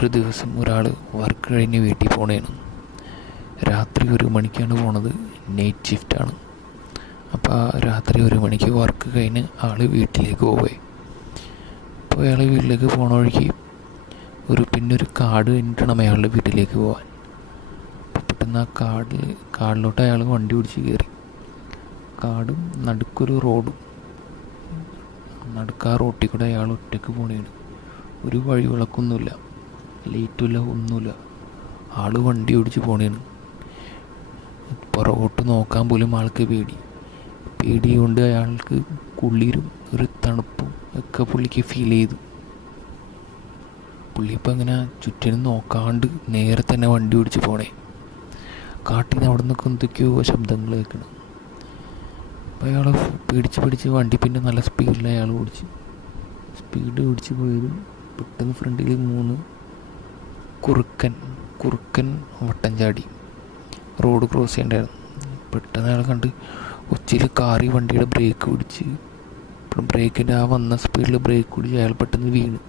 ഒരു ദിവസം ഒരാൾ വർക്ക് കഴിഞ്ഞ് വീട്ടിൽ പോണേണ്. രാത്രി 1 മണിക്കാണ് പോണത്. നൈറ്റ് ഷിഫ്റ്റാണ്. അപ്പോൾ രാത്രി 1 മണിക്ക് വർക്ക് കഴിഞ്ഞ് ആൾ വീട്ടിലേക്ക് പോവേ. അപ്പോൾ അയാൾ വീട്ടിലേക്ക് പോണ വഴിക്ക് പിന്നെ ഒരു കാട് കഴിഞ്ഞിട്ടാണ് അയാളുടെ വീട്ടിലേക്ക് പോകാൻ. അപ്പോൾ പെട്ടെന്ന് ആ കാടിലോട്ട് അയാൾ വണ്ടി ഓടിച്ച് കയറി. കാടും നടുക്കൊരു റോഡും. നടുക്കാ റോട്ടിൽ കൂടെ അയാൾ ഒറ്റയ്ക്ക് പോണേണ്. ഒരു വഴി വിളക്കൊന്നുമില്ല, ലൈറ്റുമില്ല, ഒന്നുമില്ല. ആൾ വണ്ടി ഓടിച്ച് പോണേണ്. പുറകോട്ട് നോക്കാൻ പോലും ആൾക്ക് പേടി കൊണ്ട് അയാൾക്ക് കുളിരും ഒരു തണുപ്പും ഒക്കെ പുള്ളിക്ക് ഫീൽ ചെയ്തു. പുള്ളി ഇപ്പം അങ്ങനെ ചുറ്റിനും നോക്കാണ്ട് നേരെ തന്നെ വണ്ടി ഓടിച്ച് പോണേ. കാട്ടിൽ നിന്ന് അവിടെ നിന്നൊക്കെ എന്തൊക്കെയോ ശബ്ദങ്ങൾ കേൾക്കണം. അപ്പോൾ അയാൾ പേടിച്ച് വണ്ടി പിന്നെ നല്ല സ്പീഡിൽ അയാൾ ഓടിച്ച് പോയത്. പെട്ടെന്ന് ഫ്രണ്ടിൽ 3 കുറുക്കൻ വട്ടം ചാടി റോഡ് ക്രോസ് ചെയ്യണ്ടായിരുന്നു. പെട്ടെന്ന് അയാൾ കണ്ട് ഒച്ചയിൽ കാറി വണ്ടിയുടെ ബ്രേക്ക് പിടിച്ച് ബ്രേക്കിൻ്റെ ആ വന്ന സ്പീഡിൽ ബ്രേക്ക് പിടിച്ച് അയാൾ പെട്ടെന്ന് വീണ്.